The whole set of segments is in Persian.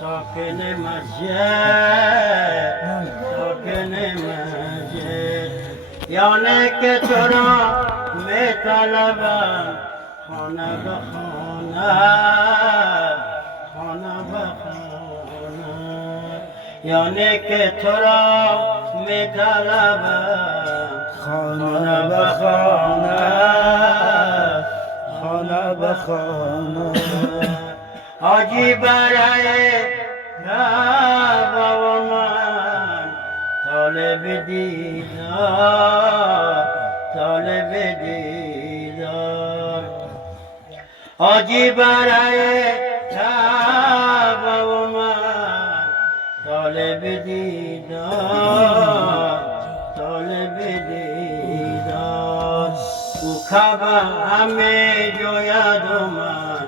ساکن مسجد یعنی که تو را می طلبم خانه به خانه یعنی که تو را می طلبم خانه به خانه حاجی برای کعبه و من طالب دیدار حاجی برای کعبه و من طالب دیدار او کعبه همه جوید و من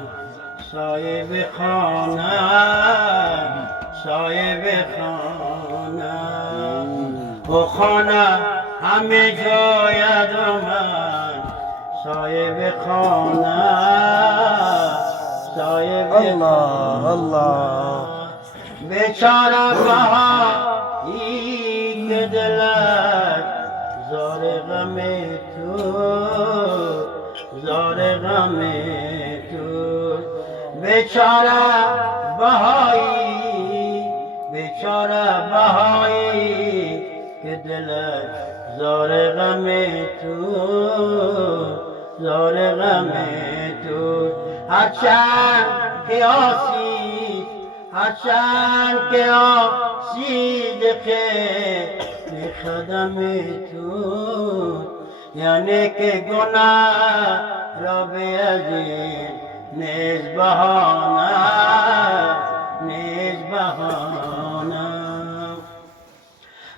صاحب خانه و خانه همه جاید و من صاحب خانه الله بیچاره بهایی که دلت زار غم تو بیچاره بهایی که دلت زار غم تو هرچند که آسید که به خدم تو یعنی که گناه را بیازید نیز بهانه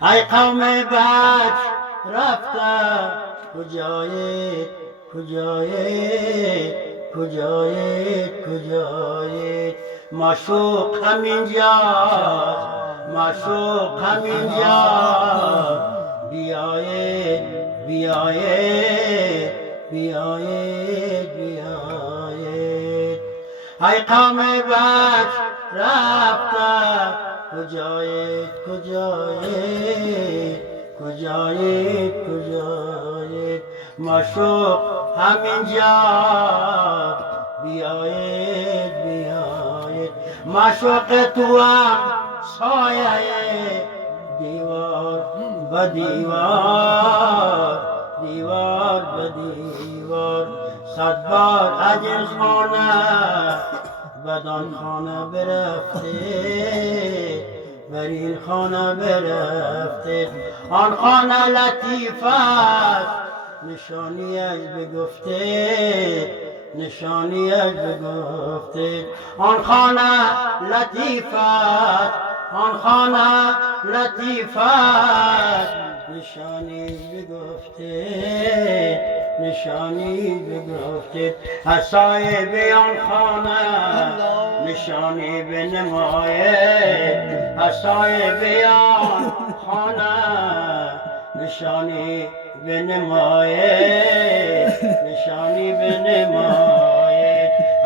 ای قوم بچ رفته کجایید معشوق همینجا بیایید ای قوم بچ رفته کجایید معشوق همینجا بیایید معشوق تو هم سایه دیوار به دیوار صد بار از این خانه بدان خانه برفته بر این خانه برفته آن خانه لطیف است نشانیش بگفته آن خانه لطیف است نشانی بگفته از صاحب آن خانه نشانی بنماید از صاحب آن خانه نشانی بنماید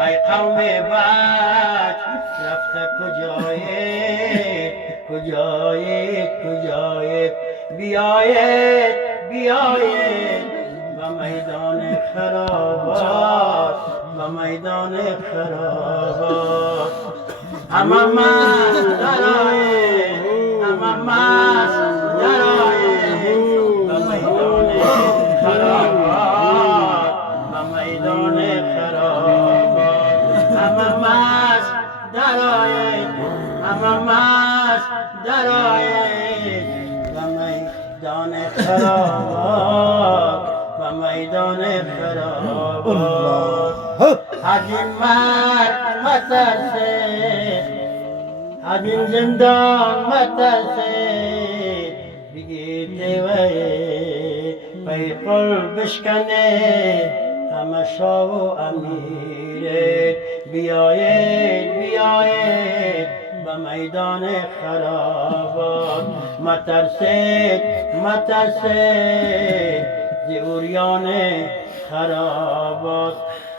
ای قوم بچ رفته کجایید بیایید به میدان خرابات همه مست درآیید به میدان خرابات همه مست درآیید به میدان خرابات از این مرد مترسید از این زندان مترسید بگید دیوه پیقل بشکنه همه شاه و امیره بیایید به میدان خرابات. مترسید مترسید ز عریان خرابات.